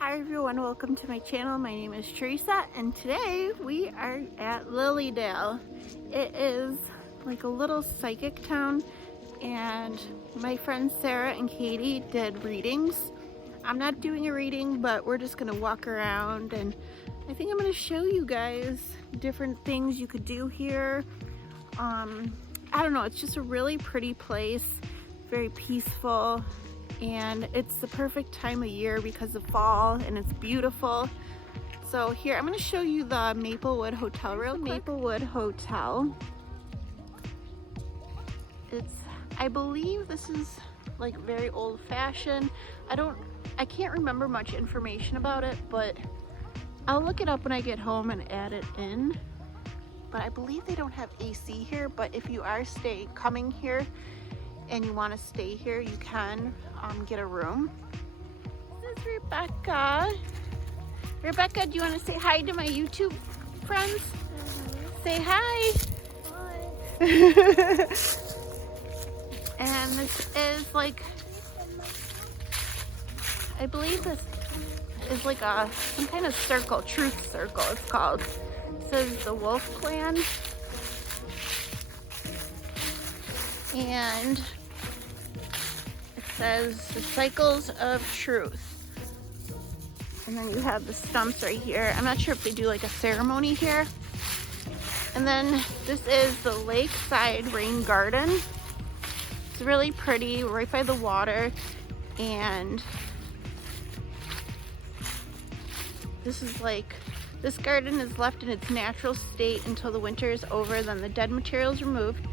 Hi everyone, welcome to my channel. My name is Teresa and today we are at Lilydale. It is like a little psychic town and my friends Sarah and Katie did readings. I'm not doing a reading, but we're just gonna walk around and I think I'm gonna show you guys different things you could do here. I don't know, it's just a really pretty place, very peaceful. And it's the perfect time of year because of fall and it's beautiful. So here, I'm gonna show you the Maplewood Hotel real quick. Maplewood Hotel. I believe this is like very old fashioned. I can't remember much information about it, but I'll look it up when I get home and add it in. But I believe they don't have AC here, but if you are coming here and you want to stay here, you can get a room. This is Rebecca. Rebecca, do you want to say hi to my YouTube friends? Say hi. Hi. And this is like, I believe this is like some kind of circle, truth circle it's called. It says the Wolf Clan. And it says the cycles of truth. And then you have the stumps right here. I'm not sure if they do like a ceremony here. And then this is the lakeside rain garden. It's really pretty, right by the water. And this garden is left in its natural state until the winter is over, then the dead material is removed.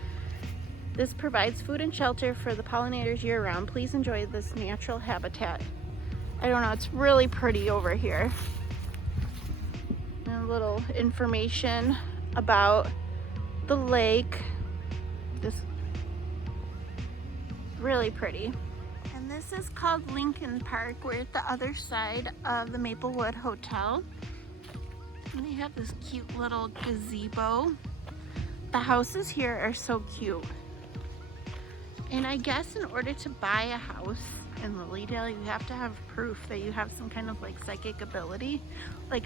This provides food and shelter for the pollinators year-round. Please enjoy this natural habitat. I don't know, it's really pretty over here. And a little information about the lake. This really pretty. And this is called Lincoln Park. We're at the other side of the Maplewood Hotel. And they have this cute little gazebo. The houses here are so cute. And I guess in order to buy a house in Lilydale, you have to have proof that you have some kind of like psychic ability. Like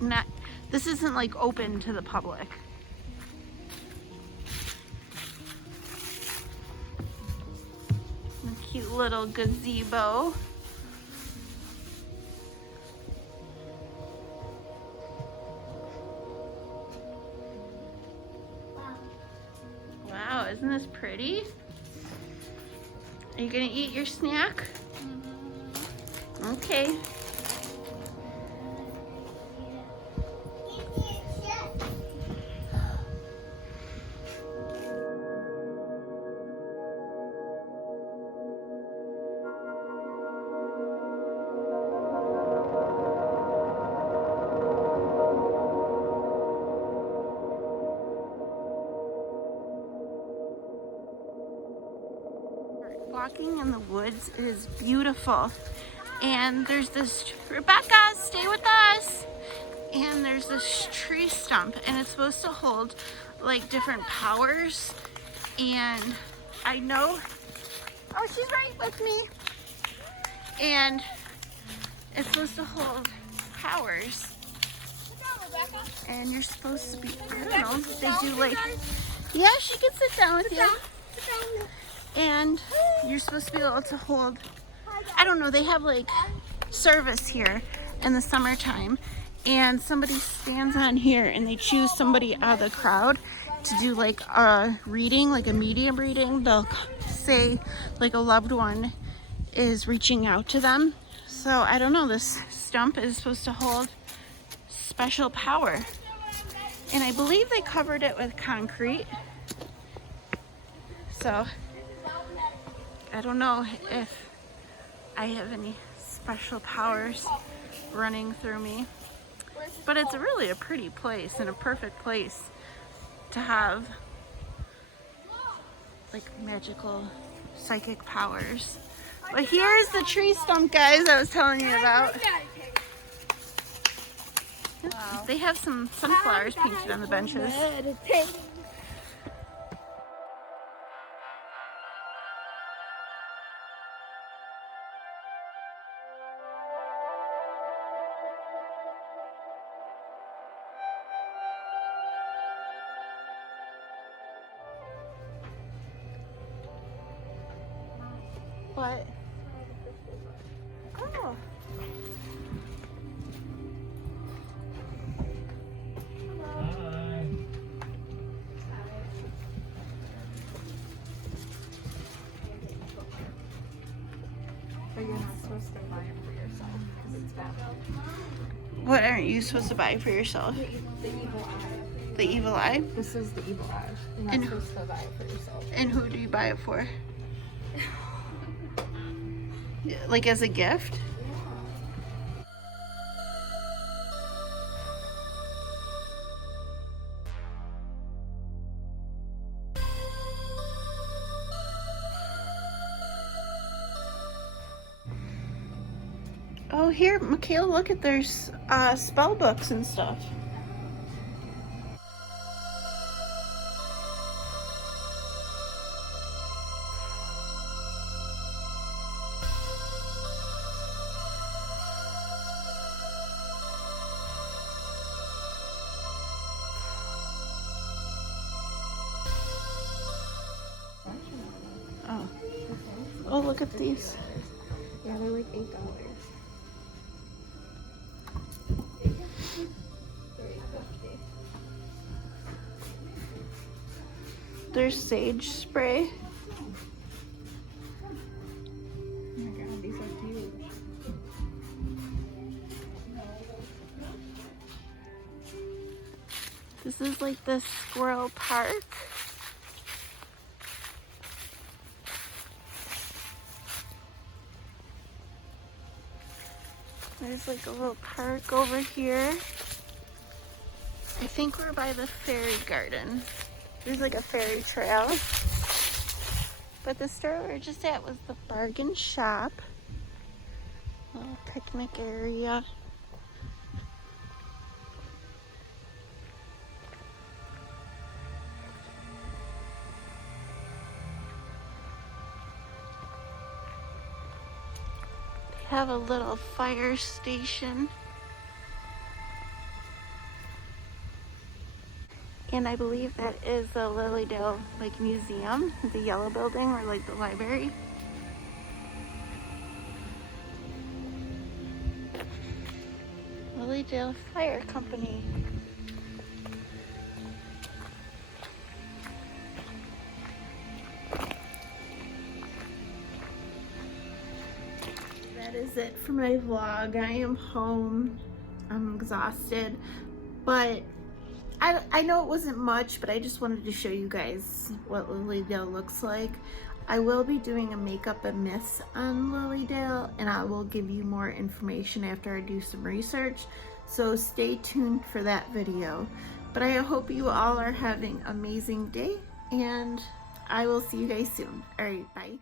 this isn't like open to the public. A cute little gazebo. Wow, isn't this pretty? Are you gonna eat your snack? Okay. Walking in the woods is beautiful. And there's this, Rebecca, stay with us. And there's this tree stump and it's supposed to hold like different powers. And I know, oh, she's right with me. And it's supposed to hold powers. And you're supposed to be, I don't know, they do like, yeah, she can sit down with you. And you're supposed to be able to hold, I don't know, they have like service here in the summertime and somebody stands on here and they choose somebody out of the crowd to do like a reading, like a medium reading. They'll say like a loved one is reaching out to them. So I don't know, this stump is supposed to hold special power. And I believe they covered it with concrete. So I don't know if I have any special powers running through me, but it's really a pretty place and a perfect place to have like magical psychic powers. But here's the tree stump, guys, I was telling you about. Wow. They have some sunflowers painted on the benches. What? Oh. Hi. But you're not supposed to buy it for yourself because it's bad. What aren't you supposed to buy for yourself? The evil eye. The evil eye? This is the evil eye. You're not And- supposed to buy it for yourself. And who do you buy it for? Like as a gift? Oh, here, Michaela, look at there's spell books and stuff. Oh. Oh, look at these. Yeah, they're like $8. There's sage spray. Oh my god, these are huge. This is like the squirrel park. There's like a little park over here. I think we're by the fairy garden. There's like a fairy trail. But the store we were just at was the bargain shop. Little picnic area. They have a little fire station. And I believe that is the Lilydale like museum, the yellow building or like the library. Lilydale Fire Company. That is it for my vlog. I am home. I'm exhausted, but I know it wasn't much, but I just wanted to show you guys what Lilydale looks like. I will be doing a makeup and myths on Lilydale, and I will give you more information after I do some research. So stay tuned for that video. But I hope you all are having an amazing day, and I will see you guys soon. All right, bye.